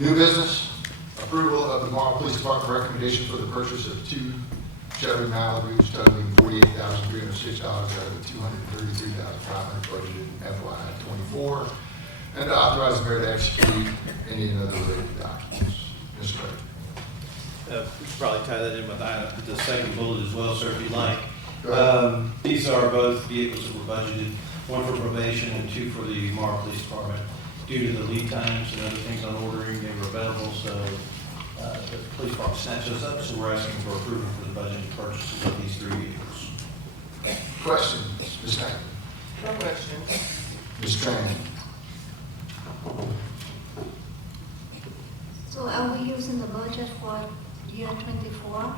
New business, approval of the Morrow Police Department recommendation for the purchase of 2 Chevy Malibus totaling $48,306 out of the $233,500 budgeted in FY '24, and to authorize the mayor to execute any and other related documents. Mr. Clerk. We should probably tie that in with the second bullet as well, sir, if you'd like. Go ahead. These are both vehicles that were budgeted, one for probation and 2 for the Morrow Police Department. Due to the lead times and other things on ordering, they were available, so the police department snatched those up, so we're asking for approval for the budget purchases of these 3 vehicles. Questions, Ms. Knight? No question. Ms. Tran? So are we using the budget for year 24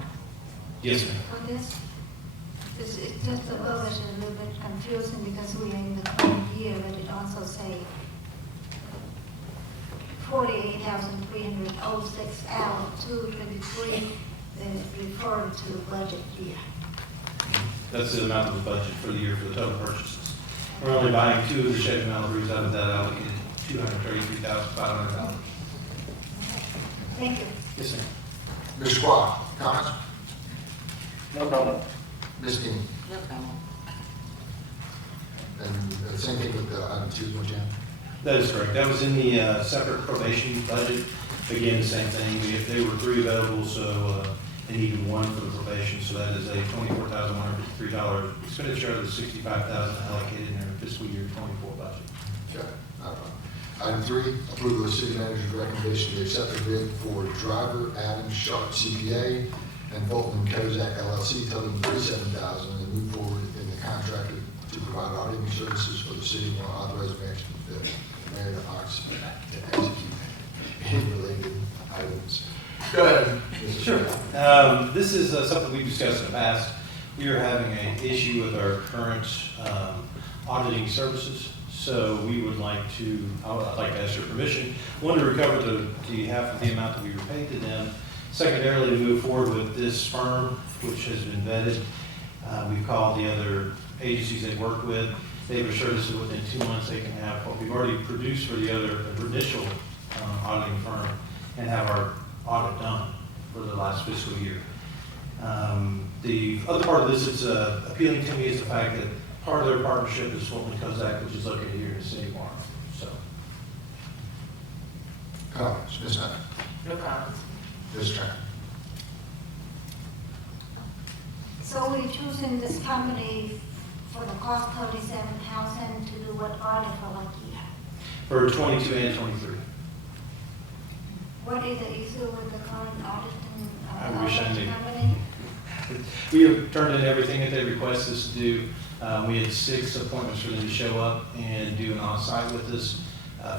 Yes, ma'am. for this? It's just the verbiage is a little bit confusing because we are in the current year, but it also say 48,306 out of 223, then it referred to budget year. That's the amount of the budget for the year for the total purchases. We're only buying 2 of the Chevy Malibus out of that allocated $233,500. Thank you. Yes, ma'am. Mr. Quah, comments? No comment. Ms. Dean? No comment. And the same thing with the item 2, Jan? That is correct. That was in the separate probation budget. Again, the same thing. There were 3 available, so and even 1 for the probation. So that is a $24,153 expenditure out of the $65,000 allocated in their fiscal year 24 budget. Okay, not a problem. Item 3, approval of the city manager's recommendation to accept the bid for driver Adam Sharp CPA and Fulton Kozak LLC totaling $37,000 and move forward in the contractor to provide auditing services for the city and authorize the mayor to execute any related items. Go ahead. Mr. Sure. Chairman. This is something we've discussed in the past. We are having an issue with our current auditing services. So we would like to, I'd like to ask your permission, one, to recover the half of the amount that we were paid to them. Secondarily, to move forward with this firm, which has been vetted. We've called the other agencies they've worked with. They've assured us that within 2 months they can have what we've already produced for the other initial auditing firm and have our audit done for the last fiscal year. The other part of this that's appealing to me is the fact that part of their partnership is Fulton Kozak, which is located here in the city of Morrow. So, Comments, Ms. Knight? No comment. Ms. Tran? So we're choosing this company for the cost 37,000 to do what audit for what year? for 22 and 23. What is the issue with the current auditing I wish I knew. company? We have turned in everything that they requested us to do. We had 6 appointments for them to show up and do an on-site with us.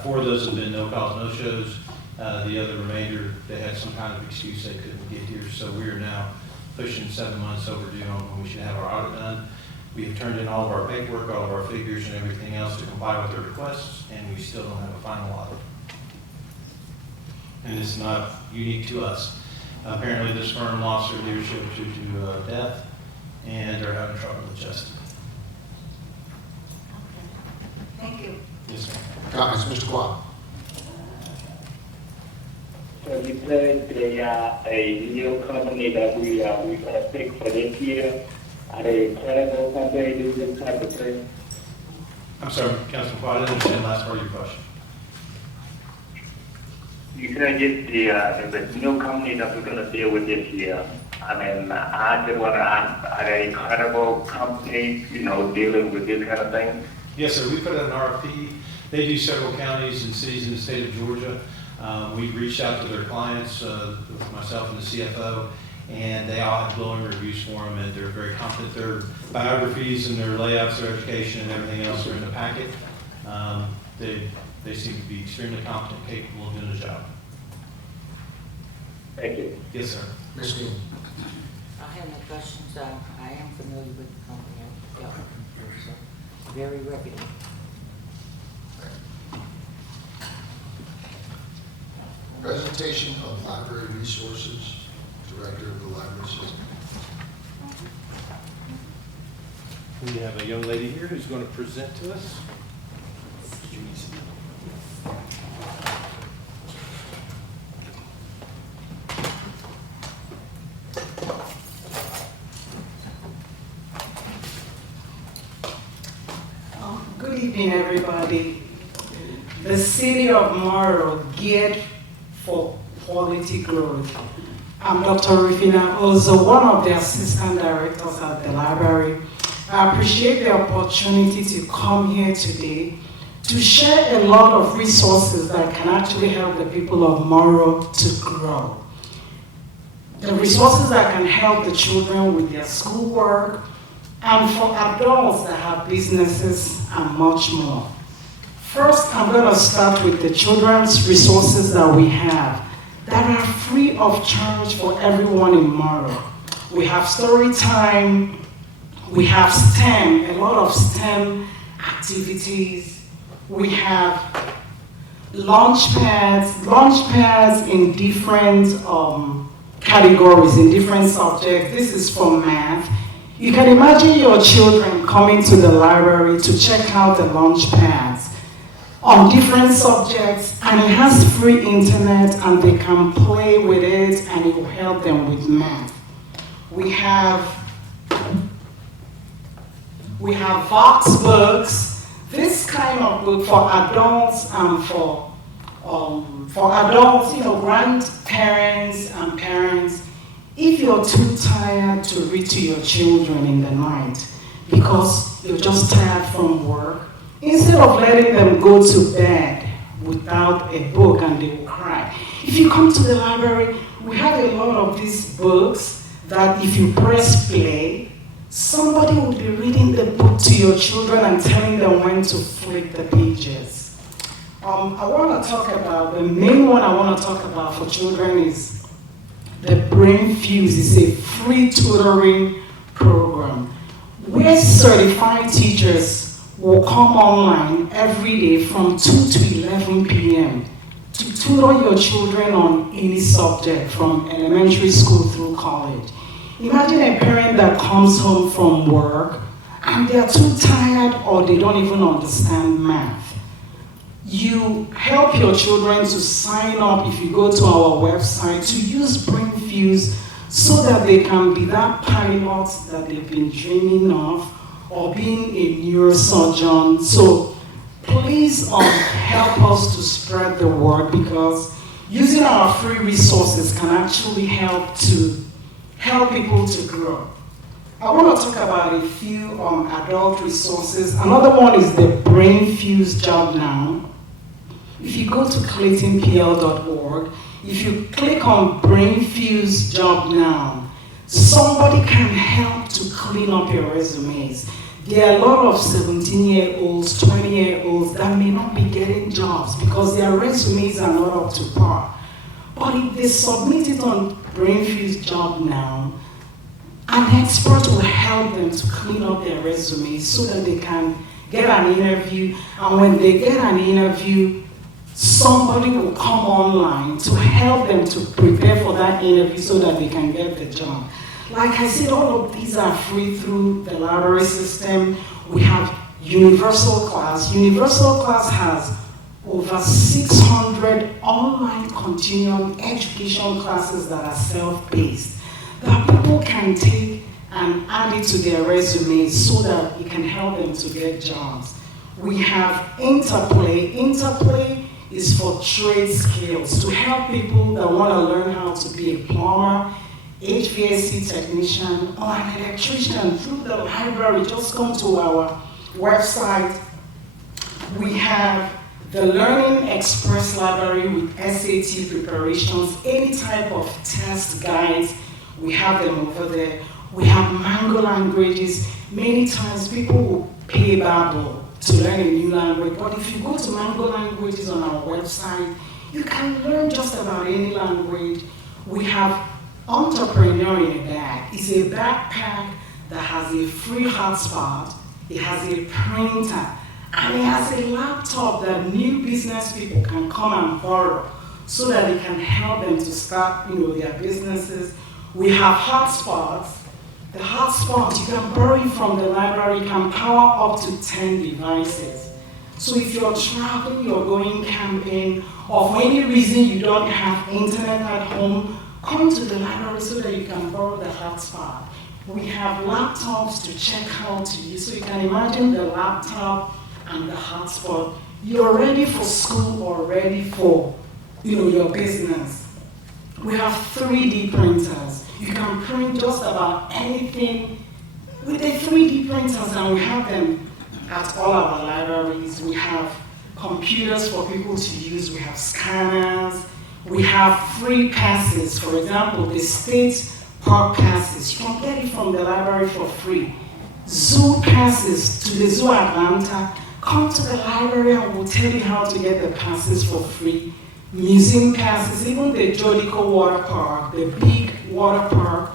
4 of those have been no-calls, no-shows. The other remainder, they had some kind of excuse they couldn't get here. So we are now pushing 7 months overdue on when we should have our audit done. We have turned in all of our paperwork, all of our figures and everything else to comply with their requests, and we still don't have a final audit. And it's not unique to us. Apparently, this firm lost their leadership due to death, and they're having trouble adjusting. Thank you. Yes, ma'am. Comments, Mr. Quah? So you said they are a new company that we're gonna pick for this year. Are they a credible company to do this type of thing? I'm sorry, Councilman Quad, I didn't understand the last part of your question. You said it's the new company that we're gonna deal with this year. I mean, I just wanna ask, are they a credible company, dealing with this kind of thing? Yes, sir, we put out an RFP. They do several counties and cities in the state of Georgia. We reached out to their clients, with myself and the CFO, and they all have glowing reviews for them, and they're very confident. Their biographies and their layouts, their education, and everything else are in the packet. They seem to be extremely competent, capable of doing the job. Thank you. Yes, sir. Ms. Dean? I have no questions. I am familiar with the company. I've dealt with them before, so very reputable. Presentation of library resources, Director of the Library System. We have a young lady here who's going to present to us. evening, everybody. The city of Morrow geared for quality growth. I'm Dr. Rufina, also one of the assistant directors at the library. I appreciate the opportunity to come here today to share a lot of resources that can actually help the people of Morrow to grow. The resources that can help the children with their schoolwork, and for adults that have businesses and much more. First, I'm going to start with the children's resources that we have that are free of charge for everyone in Morrow. We have story time, we have STEM, a lot of STEM activities. We have launch pads in different categories, in different subjects. This is for math. You can imagine your children coming to the library to check out the launch pads on different subjects, and it has free internet and they can play with it and it will help them with math. We have Vox books, this kind of book for adults and for adults, grandparents and parents. If you're too tired to read to your children in the night because you're just tired from work, instead of letting them go to bed without a book and they will cry, if you come to the library, we have a lot of these books that if you press play, somebody will be reading the book to your children and telling them when to flip the pages. I want to talk about, the main one I want to talk about for children is the Brain Fuse. Is a free tutoring program where certified teachers will come online every day from 2 to 11 p.m. to tutor your children on any subject from elementary school through college. Imagine a parent that comes home from work and they're too tired or they don't even understand math. You help your children to sign up if you go to our website to use Brain Fuse so that they can be that pilot that they've been dreaming of or being a neurosurgeon. So please help us to spread the word, because using our free resources can actually help people to grow. I want to talk about a few adult resources. Another one is the Brain Fuse Job Now. If you go to claytonpl.org, if you click on Brain Fuse Job Now, somebody can help to clean up your resumes. There are a lot of 17-year-olds, 20-year-olds that may not be getting jobs because their resumes are not up to par. But if they submit it on Brain Fuse Job Now, an expert will help them to clean up their resumes so that they can get an interview. And when they get an interview, somebody will come online to help them to prepare for that interview so that they can get the job. Like I said, all of these are free through the library system. We have Universal Class. Universal Class has over 600 online continuing education classes that are self-paced, that people can take and add it to their resumes so that it can help them to get jobs. We have Interplay. Interplay is for trade skills, to help people that want to learn how to be a plumber, HVAC technician, or an electrician through the library. Just come to our website. We have the Learning Express Library with SAT preparations, any type of test guides, we have them over there. We have Mango Languages. Many times people will pay Babel to learn a new language, but if you go to Mango Languages on our website, you can learn just about any language. We have Entrepreneur in a Bag. It's a backpack that has a free hotspot, it has a printer, and it has a laptop that new business people can come and borrow so that it can help them to start their businesses. We have hotspots. The hotspot, you can borrow it from the library, can power up to 10 devices. So if you're traveling, you're going camping, or for any reason you don't have internet at home, come to the library so that you can borrow the hotspot. We have laptops to check how to use, so you can imagine the laptop and the hotspot, you're ready for school or ready for, your business. We have 3D printers. You can print just about anything with the 3D printers, and we have them at all our libraries. We have computers for people to use. We have scanners. We have free passes. For example, the state park passes. You can get it from the library for free. Zoo passes to the Zoo Atlanta. Come to the library and we'll tell you how to get the passes for free. Museum passes, even the Jodico Water Park, the big water park,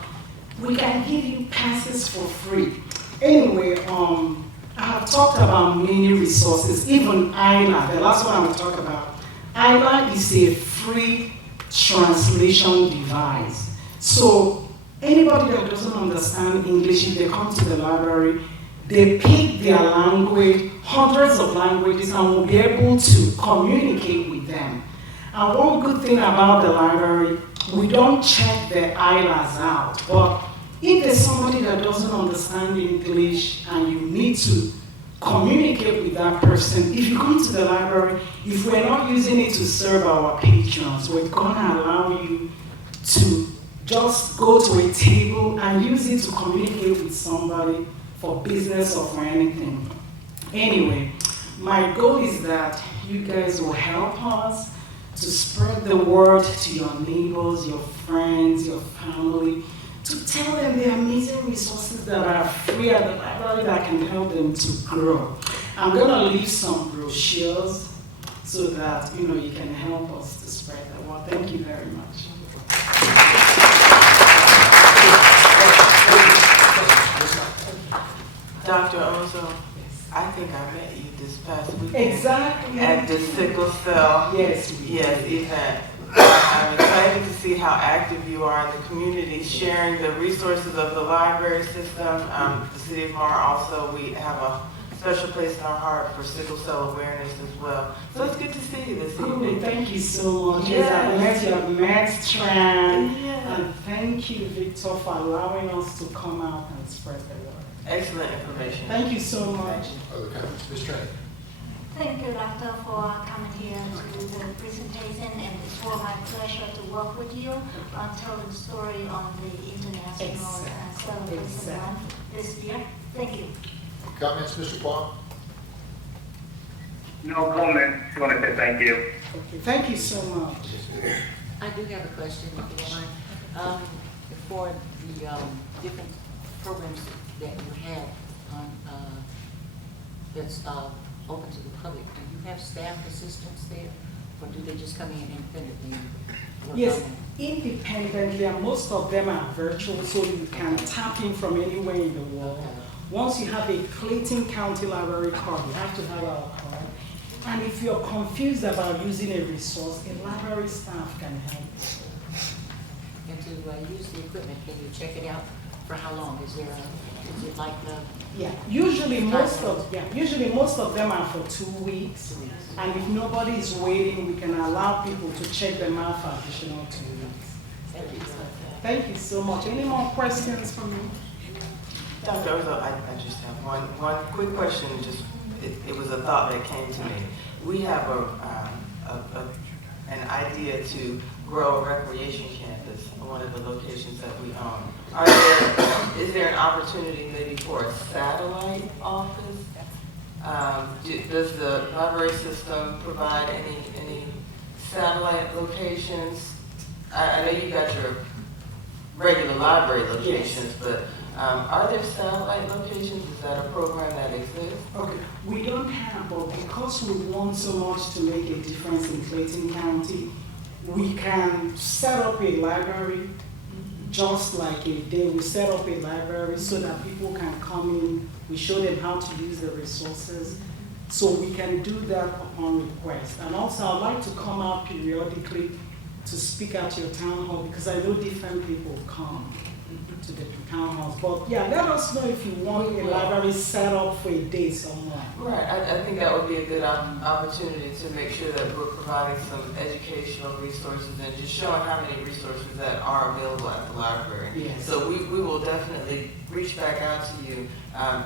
we can give you passes for free. Anyway, I have talked about many resources, even ILA, the last one I will talk about. ILA is a free translation device. So anybody that doesn't understand English, if they come to the library, they pick their language, hundreds of languages, and will be able to communicate with them. And one good thing about the library, we don't check the ILAs out, but if there's somebody that doesn't understand English and you need to communicate with that person, if you come to the library, if we're not using it to serve our patrons, we're gonna allow you to just go to a table and use it to communicate with somebody for business or for anything. Anyway, my goal is that you guys will help us to spread the word to your neighbors, your friends, your family, to tell them the amazing resources that are free at the library that can help them to grow. I'm gonna leave some brochures so that you can help us to spread the word. Thank you very much. Dr. Ozo, I think I met you this past weekend. Exactly. At the sickle cell Yes. event. I'm excited to see how active you are in the community, sharing the resources of the library system. The City of Morrow also, we have a special place in our heart for sickle cell awareness as well. So it's good to see you this evening. Thank you so much. Yes. Yes, I met your next trend. Yes. And thank you, Victor, for allowing us to come out and spread the word. Excellent information. Thank you so much. Other comments? Ms. Tran? Thank you, Doctor, for coming here to the presentation, and it's for my pleasure to work with you on telling the story on the International Celebration Month this year. Thank you. Comments, Mr. Park? No comment. Just want to say thank you. Okay, thank you so much. I do have a question, if you don't mind. For the different programs that you have on, that's open to the public, do you have staff assistants there? Or do they just come in independently? Yes, independently, and most of them are virtual, so you can tap in from anywhere in the world. Once you have a Clayton County Library card, you have to have our card. And if you're confused about using a resource, a library staff can help you. And to use the equipment, can you check it out for how long? Is it like the? Yeah, usually most of them are for 2 weeks. And if nobody is waiting, we can allow people to check them out for additional 2 weeks. Thank you so much. Any more questions from me? Dr. Ozo, I just have one quick question. Just it was a thought that came to me. We have an idea to grow a recreation campus on one of the locations that we own. Is there an opportunity maybe for a satellite office? Does the library system provide any satellite locations? I know you got your regular library locations, but are there satellite locations? Is that a program that exists? Okay, we don't have, but because we want so much to make a difference in Clayton County, we can set up a library, just like if they will set up a library so that people can come in, we show them how to use the resources. So we can do that upon request. And also I'd like to come out periodically to speak at your town hall because I know different people come. to the townhouse. But yeah, let us know if you want a library set up for a day somewhere. Right, I think that would be a good opportunity to make sure that we're providing some educational resources and just showing how many resources that are available at the library. Yes. So we will definitely reach back out to you.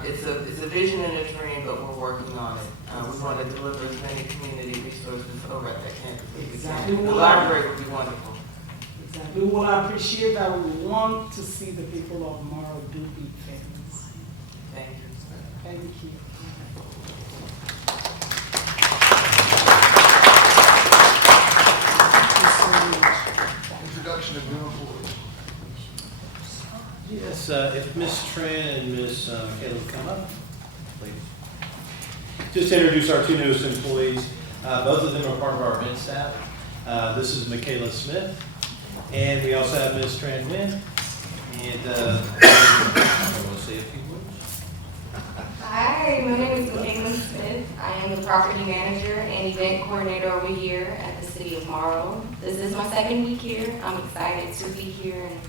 It's a vision and a dream, but we're working on it. We want to deliver as many community resources over at that campus as we can. Exactly. The library would be wonderful. Exactly. We will appreciate that. We want to see the people of Morrow do big things. Thank you. Thank you. Introduction of new employees. Yes, if Ms. Tran and Ms. Michaela would come up, please. Just to introduce our two newest employees. Both of them are part of our event staff. This is Michaela Smith, and we also have Ms. Tran Nguyen. And I want to say a few words. Hi, my name is Michaela Smith. I am the property manager and event coordinator over here at the City of Morrow. This is my second week here. I'm excited to be here and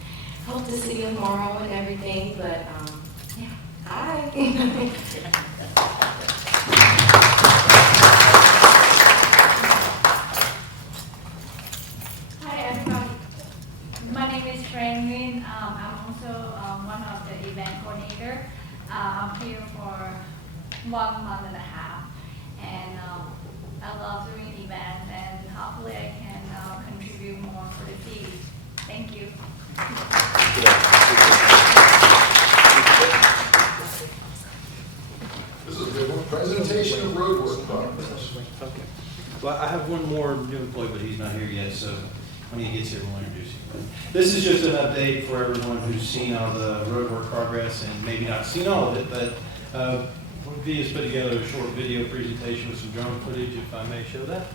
help the City of Morrow and everything, but yeah, hi. Hi everybody, my name is Tran Nguyen. I'm also one of the event coordinator. I'm here for 1 month and a half, and I love doing events, and hopefully I can contribute more for the city. Thank you. This is a good one. Presentation of roadwork progress. Okay. Well, I have one more new employee, but he's not here yet, so when he gets here, we'll introduce him. This is just an update for everyone who's seen all the roadwork progress and maybe not seen all of it, but V has put together a short video presentation with some drone footage, if I may show that.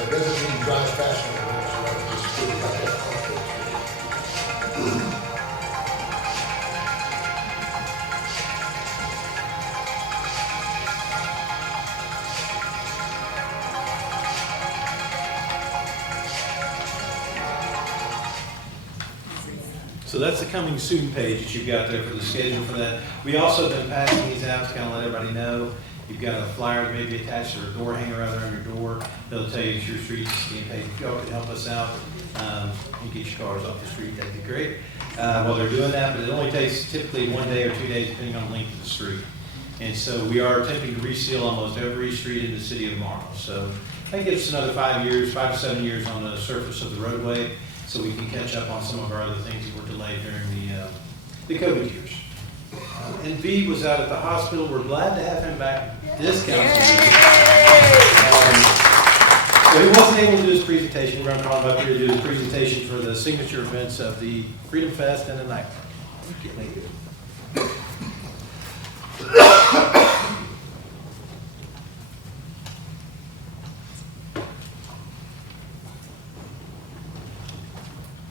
It doesn't mean drive faster, just put it back up. So that's the coming soon page that you've got there for the schedule for that. We also have been passing these out to kind of let everybody know. You've got a flyer maybe attached or a door hanger rather on your door. They'll tell you it's your street that's being paid. If y'all could help us out and get your cars off the street, that'd be great. While they're doing that, but it only takes typically 1 day or 2 days depending on the length of the street. And so we are attempting to reseal almost every street in the city of Morrow. So that gives us another 5 years, 5 to 7 years on the surface of the roadway, so we can catch up on some of our other things that were delayed during the COVID years. And V was out at the hospital. We're glad to have him back this council meeting. So he wasn't able to do his presentation. We're going to call him up here to do his presentation for the signature events of the Freedom Fest and the night.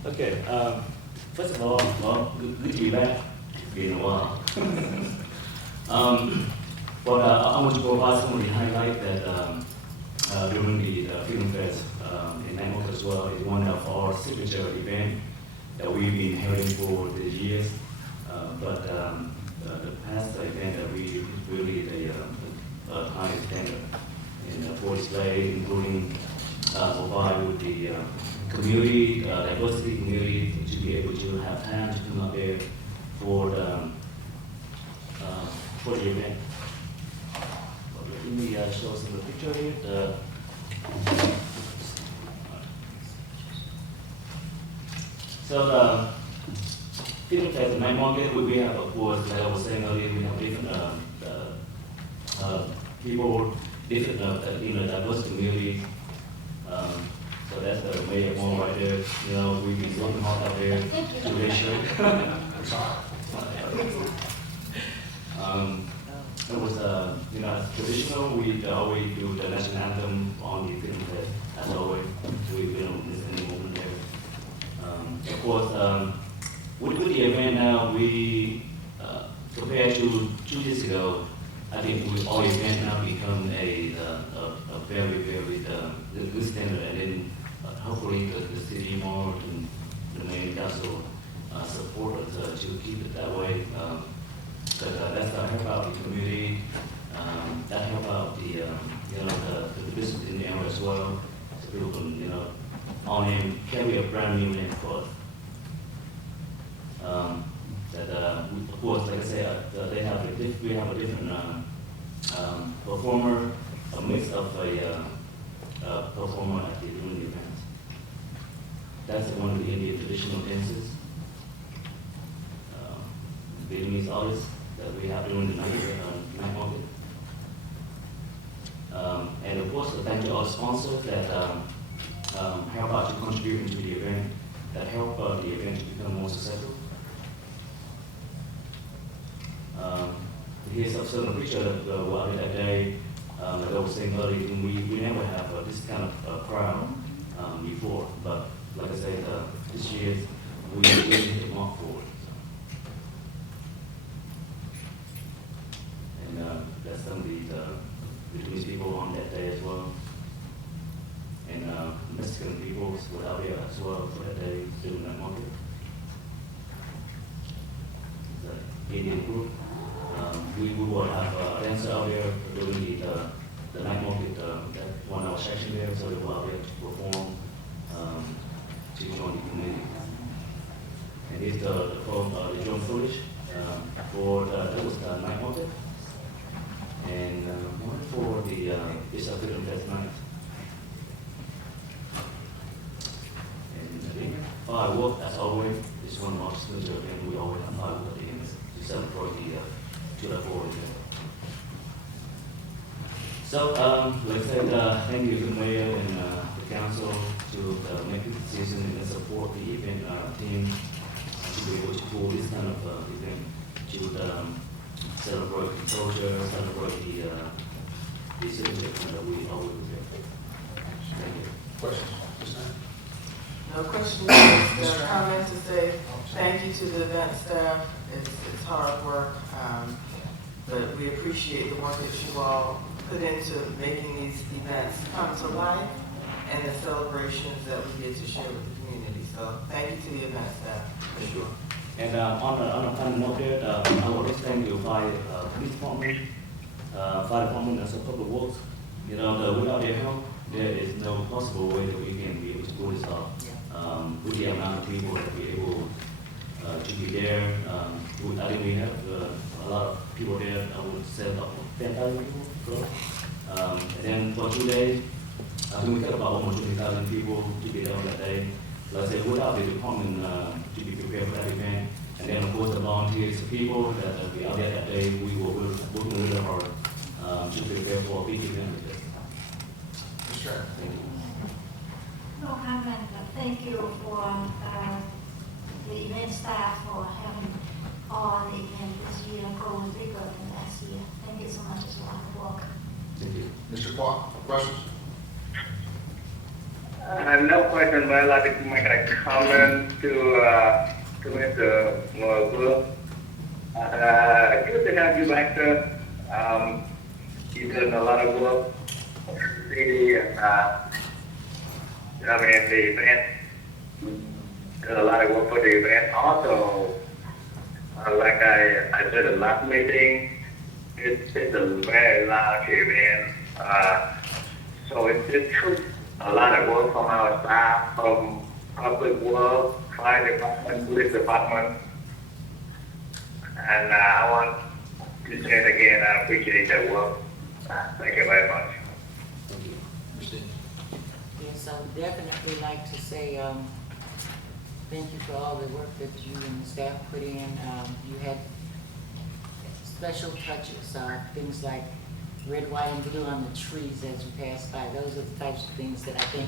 Okay, first of all, well, good to be back. It's been a while. But I want to provide some of the highlight that during the Film Fest in Bangkok as well is one of our signature events that we've been having for the years. But the past event that we really the highest standard in for display, including provide with the community, diversity community to be able to have time to come up there for the event. Let me show some of the picture here. So the Film Fest and Night Market, we have, of course, like I was saying earlier, we have different people, different diverse communities. So that's the way of Morrow right there. You know, we've been working hard out there to make sure. It was, traditional. We always do the national anthem on the Film Fest, as always. So we don't miss any moment there. Of course, with the event now, we, compared to 2 years ago, I think our event now become a very, very good standard, and then hopefully the city more and the mayor council support us to keep it that way. But that's help out the community, that help out the the business in the area as well, so people can on name carry a brand new name for us. Of course, like I said, we have a different performer, a mix of a performer at the during the events. That's one of the Indian traditional dances. Vietnamese artists that we have during the night market. And of course, thank you all sponsors that help out to contribute into the event, that help the event to become more successful. Here's some picture of what I did that day. Like I was saying earlier, we never have this kind of crowd before, but like I said, this year we hit the mark for it. And that's some of the Vietnamese people on that day as well. And Mexican people were out there as well for that day doing that market. The Indian group. We will have a dancer out there doing the night market, that 1 hour section there, so they will out there to perform to join the community. And it's the drum footage for that was the night market, and one for the it's a Film Fest night. And again, firework as always is one of our signature, and we always have firework at the end to celebrate to the forward. So, like I said, thank you to the mayor and the council to make the decision and support the event team to be able to pull this kind of event to celebrate the culture, celebrate the signature that we always do. Thank you. Questions? Ms. Knight? No questions, just a comment to say thank you to the event staff. It's hard work, but we appreciate the work that you all put into making these events come to life and the celebrations that we get to share with the community. So thank you to the event staff, for sure. And on a final note there, I would like to thank you fire police department, fire department, and some public works. Without their help, there is no possible way that we can be able to pull this off. With the amount of people that we're able to be there, I think we have a lot of people there. I would say about 10,000 people. And then for 2 days, I think we got about almost 20,000 people to be there on that day. Like I said, without the department to be prepared for that event, and then of course the volunteers, the people that will be out there that day, we were working really hard to prepare for a big event like this. Ms. Stratton? Thank you. No comment. Thank you for the event staff for having all the event this year go bigger than last year. Thank you so much. It's a lot of work. Thank you. Mr. Kwok, questions? No question, but I'd like to make a comment to Mr. Morrow. Good to have you back there. You've done a lot of work for the city and, the event. Done a lot of work for the event. Also, like I said in the last meeting, it's a very large event. So it took a lot of work from our staff, from public work, fire department, police department. And I want to say it again, I appreciate that work. Thank you very much. Thank you. Christine? Yes, I would definitely like to say, thank you for all the work that you and the staff put in. You had special touches, things like red, white, and blue on the trees as you pass by. Those are the types of things that I think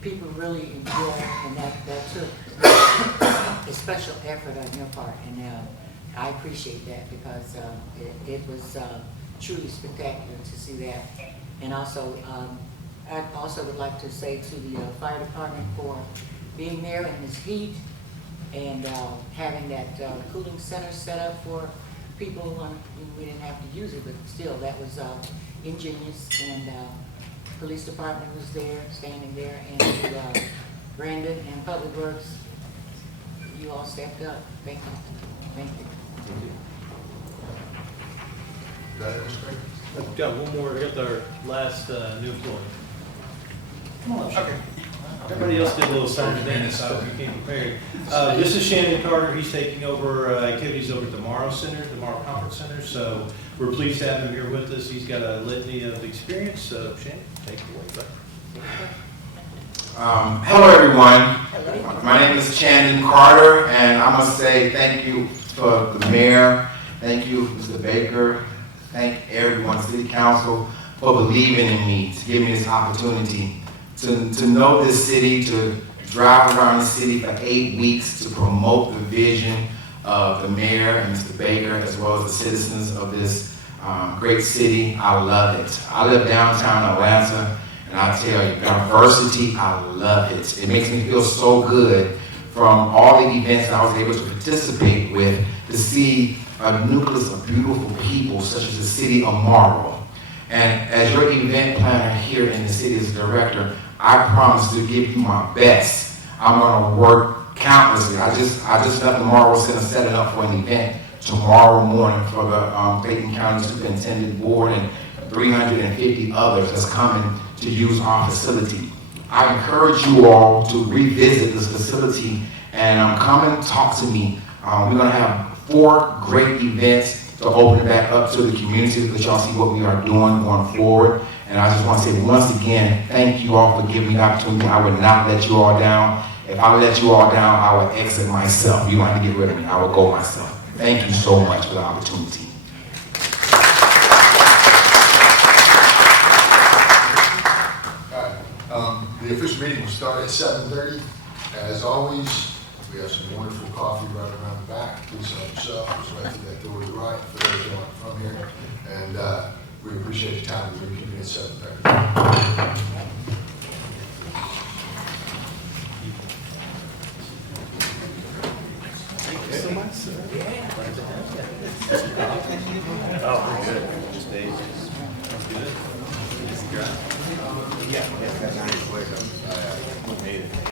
people really enjoy, and that took a special effort on your part. And I appreciate that because it was truly spectacular to see that. And also, I also would like to say to the fire department for being there in this heat and having that cooling center set up for people. We didn't have to use it, but still, that was ingenious. And police department was there, standing there, and Brandon and Public Works, you all stepped up. Thank you. Thank you. Go ahead, Mr. Craig. I've got one more, I got our last new employee. Come on, okay. Everybody else did a little something today, so we came prepared. This is Shannon Carter. He's taking over activities over at the Morrow Center, the Morrow Conference Center. So we're pleased to have him here with us. He's got a litany of experience. So Shannon, take it away, bud. Hello, everyone. My name is Shannon Carter, and I must say thank you for the mayor. Thank you, Mr. Baker. Thank everyone, City Council, for believing in me, to give me this opportunity to know this city, to drive around the city for 8 weeks to promote the vision of the mayor and Mr. Baker, as well as the citizens of this great city. I love it. I live downtown Atlanta, and I tell you, diversity, I love it. It makes me feel so good from all the events that I was able to participate with to see a nucleus of beautiful people such as the city of Morrow. And as your event planner here in the city as director, I promise to give you my best. I'm gonna work countlessly. I just left the Morrow Center setting up for an event tomorrow morning for the Clayton County Superintendent Board and 350 others that's coming to use our facility. I encourage you all to revisit this facility and come and talk to me. We're gonna have 4 great events to open it back up to the community, so that y'all see what we are doing going forward. And I just want to say once again, thank you all for giving me the opportunity. I would not let you all down. If I let you all down, I would exit myself. You don't have to get rid of me. I would go myself. Thank you so much for the opportunity. All right. The official meeting will start at 7:30. As always, we have some wonderful coffee right around the back. Please help yourself. Just right through that door to the right for those who aren't from here. And we appreciate your time. We'll reconvene at 7:30. Thank you so much, sir. Yeah. Glad to have you. Oh, we're good. Just days. Good. Yeah. Yeah. Made it.